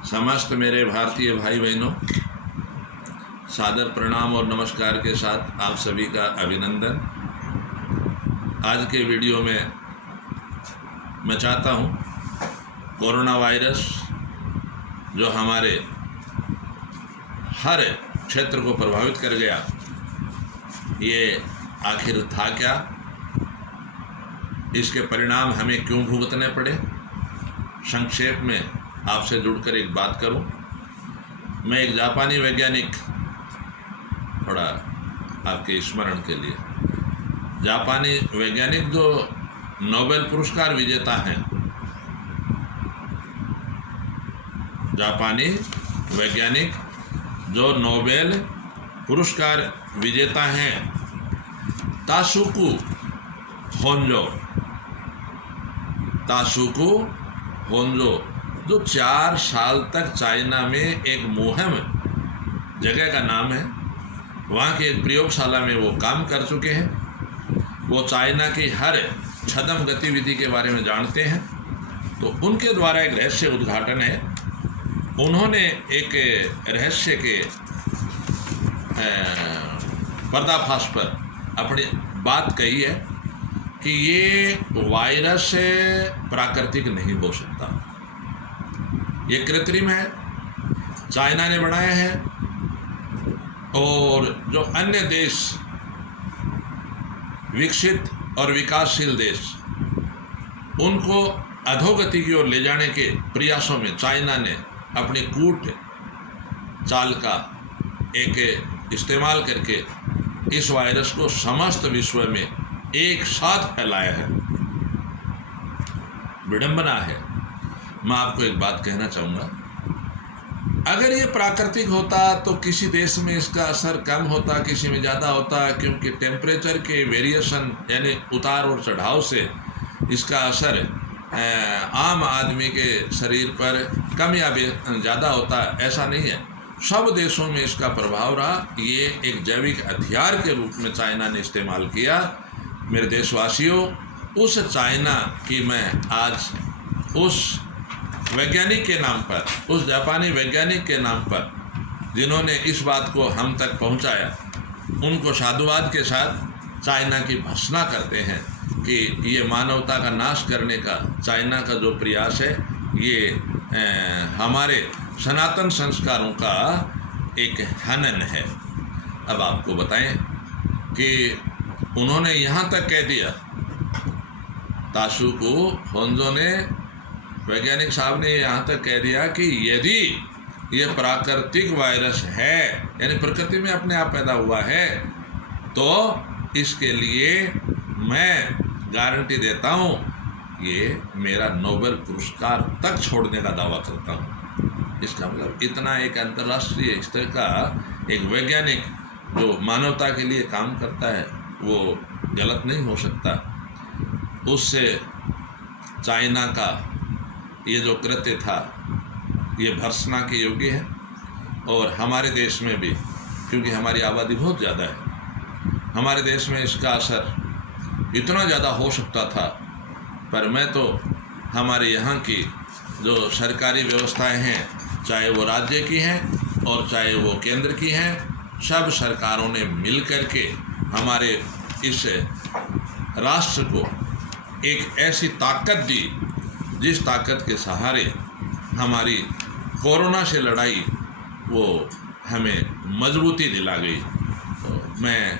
समस्त मेरे भारतीय भाई बहनों, सादर प्रणाम और नमस्कार के साथ आप सभी का अभिनंदन। आज के वीडियो में मैं चाहता हूं, कोरोना वायरस जो हमारे हर क्षेत्र को प्रभावित कर गया, ये आखिर था क्या, इसके परिणाम हमें क्यों भुगतने पड़े। संक्षेप में आपसे जुड़कर एक बात करूं। मैं एक जापानी वैज्ञानिक, थोड़ा आपके स्मरण के लिए, जापानी वैज्ञानिक जो नोबेल पुरस्कार विजेता हैं, जापानी वैज्ञानिक जो नोबेल पुरस्कार विजेता हैं, ताशुकु होन्जो, जो 4 साल तक चाइना में एक मुहिम, जगह का नाम है, वहाँ की एक प्रयोगशाला में वो काम कर चुके हैं। वो चाइना की हर छद्म गतिविधि के बारे में जानते हैं। तो उनके द्वारा एक रहस्य उद्घाटन है। उन्होंने एक रहस्य के पर्दाफाश पर अपनी बात कही है कि ये वायरस प्राकृतिक नहीं हो सकता, ये कृत्रिम है, चाइना ने बनाया है। और जो अन्य देश, विकसित और विकासशील देश, उनको अधोगति की ओर ले जाने के प्रयासों में चाइना ने अपनी कूट चाल का एक इस्तेमाल करके इस वायरस को समस्त विश्व में एक साथ फैलाया है। विडंबना है। मैं आपको एक बात कहना चाहूँगा, अगर ये प्राकृतिक होता तो किसी देश में इसका असर कम होता, किसी में ज़्यादा होता, क्योंकि टेम्परेचर के वेरिएशन यानी उतार और चढ़ाव से इसका असर आम आदमी के शरीर पर कम या ज़्यादा होता, ऐसा नहीं है। सब देशों में इसका प्रभाव रहा। ये एक जैविक हथियार के रूप में चाइना ने इस्तेमाल किया। मेरे देशवासियों, उस चाइना की मैं आज उस वैज्ञानिक के नाम पर, उस जापानी वैज्ञानिक के नाम पर, जिन्होंने इस बात को हम तक पहुंचाया, उनको साधुवाद के साथ चाइना की भर्त्सना करते हैं कि ये मानवता का नाश करने का चाइना का जो प्रयास है, ये हमारे सनातन संस्कारों का एक हनन है। अब आपको बताएं कि उन्होंने यहाँ तक कह दिया, ताशुकु होन्जो ने, वैज्ञानिक साहब ने यहाँ तक कह दिया कि यदि ये प्राकृतिक वायरस है, यानी प्रकृति में अपने आप पैदा हुआ है, तो इसके लिए मैं गारंटी देता हूँ, ये मेरा नोबेल पुरस्कार तक छोड़ने का दावा करता हूँ। इसका मतलब इतना एक अंतर्राष्ट्रीय स्तर का एक वैज्ञानिक जो मानवता के लिए काम करता है, वो गलत नहीं हो सकता। उससे चाइना का ये जो कृत्य था, ये भर्त्सना के योग्य है। और हमारे देश में भी, क्योंकि हमारी आबादी बहुत ज़्यादा है, हमारे देश में इसका असर इतना ज़्यादा हो सकता था। पर मैं तो हमारे यहाँ की जो सरकारी व्यवस्थाएं हैं, चाहे वो राज्य की हैं और चाहे वो केंद्र की हैं, सब सरकारों ने मिल कर के हमारे इस राष्ट्र को एक ऐसी ताकत दी, जिस ताकत के सहारे हमारी कोरोना से लड़ाई वो हमें मजबूती दिला गई। तो मैं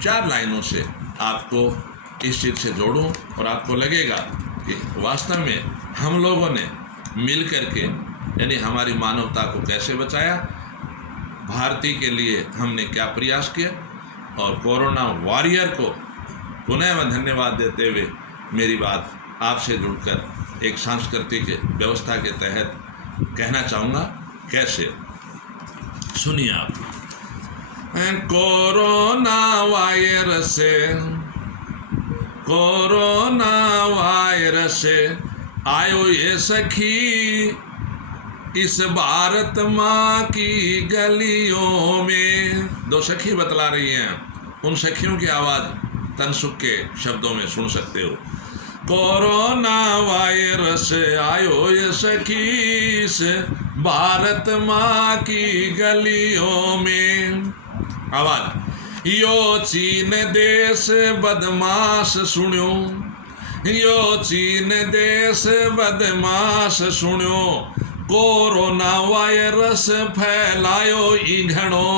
4 लाइनों से आपको इस चीज़ से जोड़ूं और आपको लगेगा कि वास्तव में हम लोगों ने मिल कर के, यानी हमारी मानवता को कैसे बचाया, भारती के लिए हमने क्या प्रयास किया। और कोरोना वॉरियर को पुनः मैं धन्यवाद देते हुए मेरी बात आपसे जुड़कर एक सांस्कृतिक व्यवस्था के तहत कहना चाहूँगा। कैसे, सुनिए आप। कोरोना वायरस आयो ये सखी इस भारत माँ की गलियों में। 2 सखी बतला रही हैं, उन सखियों की आवाज़ तनसुख के शब्दों में सुन सकते हो। कोरोना वायरस आयो ये सखीस भारत माँ की गलियों में। आवाज। यो चीन देश बदमाश सुनियो, यो चीन देश बदमाश सुनियो, कोरोना वायरस फैलायो ई घणो,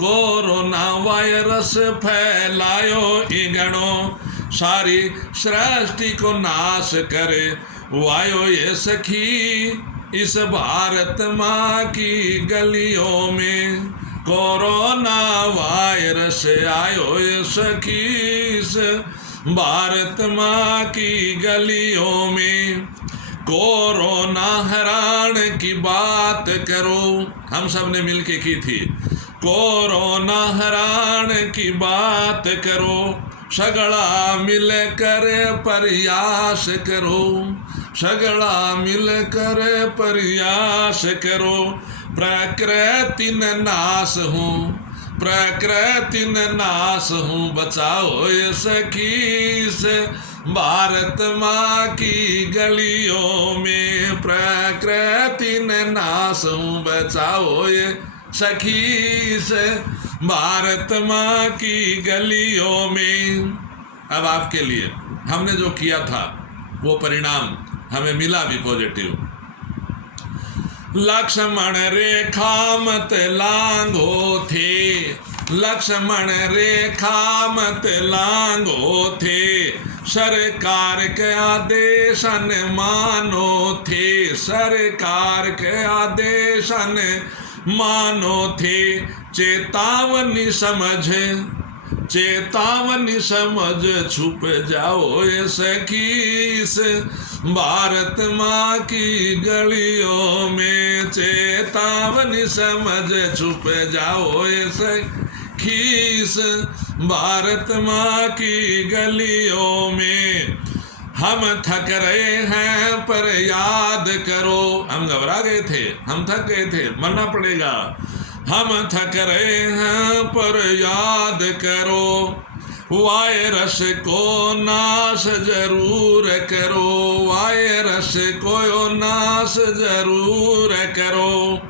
कोरोना वायरस फैलायो ई घणो, सारी सृष्टि को नाश करे वायो ये सखी इस भारत माँ की गलियों में। कोरोना वायरस आयो ये सखी इस भारत माँ की गलियों में। कोरोना हरान की बात करो, हम सब ने मिलके की थी। कोरोना हरान की बात करो, सगड़ा मिलकर प्रयास करो, सगड़ा मिलकर प्रयास करो। प्रकृति न नाश हो, प्रकृति न नाश हो, बचाओ ये सखी से भारत माँ की गलियों में। प्रकृति न नाश हो, बचाओ ये सखी से भारत माँ की गलियों में। अब आपके लिए हमने जो किया था वो परिणाम हमें मिला भी पॉजिटिव। लक्ष्मण रेखा मत लांघो थे, लक्ष्मण रेखा मत लांघो थे, सरकार के आदेशन मानो थे, सरकार के आदेशन मानो थे। चेतावनी समझ, चेतावनी समझ छुप जाओ ये सखी इस भारत माँ की गलियों में। चेतावनी समझ छुप जाओ ये सखी इस भारत माँ की गलियों में। हम थक रहे हैं पर याद करो, हम घबरा गए थे, हम थक गए थे, मरना पड़ेगा। हम थक रहे हैं पर याद करो, वायरस को नाश जरूर करो, वायरस को नाश जरूर करो।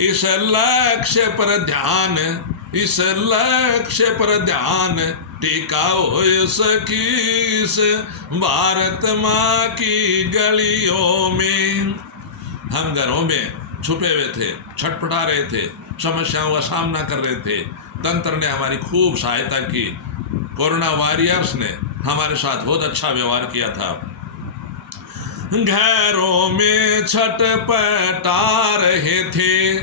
इस लक्ष्य पर ध्यान, इस लक्ष्य पर ध्यान टिकाओ सखी इस भारत माँ की गलियों में। हम घरों में छुपे हुए थे, छटपटा रहे थे, समस्याओं का सामना कर रहे थे। तंत्र ने हमारी खूब सहायता की, कोरोना वॉरियर्स ने हमारे साथ बहुत अच्छा व्यवहार किया था। घरों में छटपटा रहे थे,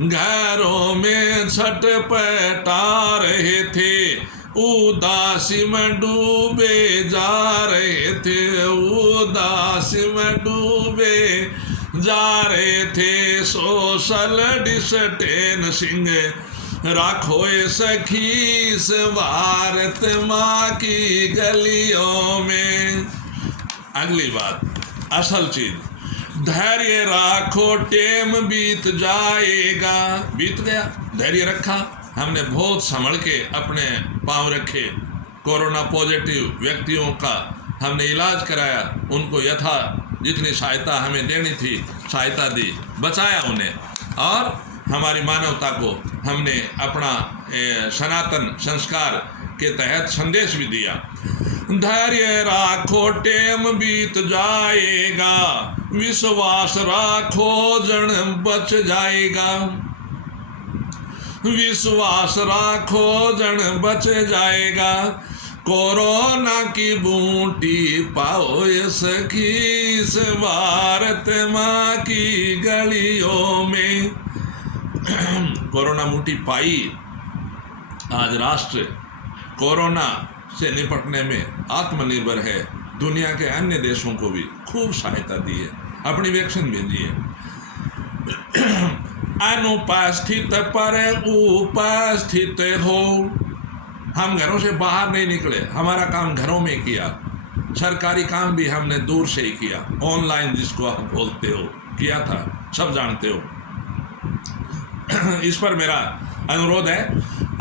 घरों में छटपटा रहे थे, उदासी में डूबे जा रहे थे, उदासी में डूबे जा रहे थे। सोशल डिस्टेंसिंग राखो ये सखी इस भारत माँ की गलियों में। अगली बात, असल चीज, धैर्य राखो टेम बीत जाएगा। बीत गया, धैर्य रखा, हमने बहुत संभल के अपने पांव रखे। कोरोना पॉजिटिव व्यक्तियों का हमने इलाज कराया, उनको यथा जितनी सहायता हमें देनी थी सहायता दी, बचाया उन्हें, और हमारी मानवता को हमने अपना सनातन संस्कार के तहत संदेश भी दिया। धैर्य राखो टेम बीत जाएगा, विश्वास राखो जन बच जाएगा, विश्वास राखो जन बच जाएगा। कोरोना की बूटी पाओ ये सखी इस भारत माँ की गलियों में। कोरोना बूटी पाई, आज राष्ट्र कोरोना से निपटने में आत्मनिर्भर है। दुनिया के अन्य देशों को भी खूब सहायता दी है, अपनी वैक्सीन भेजी है। अनुपस्थित पर उपस्थित हो, हम घरों से बाहर नहीं निकले, हमारा काम घरों में किया। सरकारी काम भी हमने दूर से ही किया, ऑनलाइन जिसको आप बोलते हो, किया था, सब जानते हो। इस पर मेरा अनुरोध है,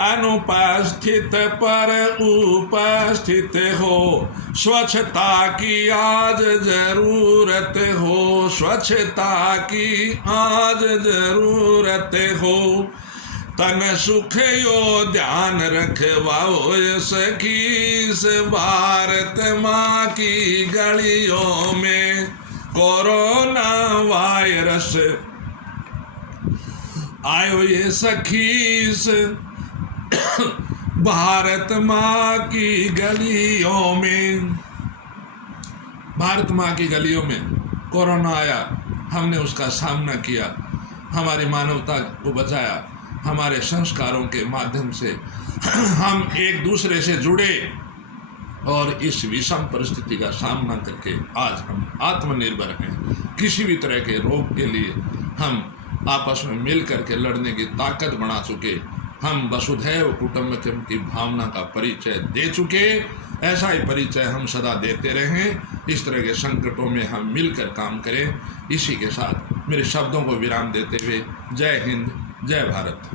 अनुपस्थित पर उपस्थित हो, स्वच्छता की आज जरूरत हो, स्वच्छता की आज जरूरत हो। तन सुख यो ध्यान रखवाओ सखी, इस भारत माँ की गलियों में कोरोना वायरस आयो ये सखी, इस भारत माँ की गलियों में। भारत माँ की गलियों में कोरोना आया, हमने उसका सामना किया, हमारी मानवता को बचाया, हमारे संस्कारों के माध्यम से हम एक दूसरे से जुड़े और इस विषम परिस्थिति का सामना करके आज हम आत्मनिर्भर हैं। किसी भी तरह के रोग के लिए हम आपस में मिल करके लड़ने की ताकत बना चुके, हम वसुधैव कुटुंबकम की भावना का परिचय दे चुके। ऐसा ही परिचय हम सदा देते रहें। इस तरह के संकटों में हम मिलकर काम करें। इसी के साथ मेरे शब्दों को विराम देते हुए जय हिंद, जय भारत।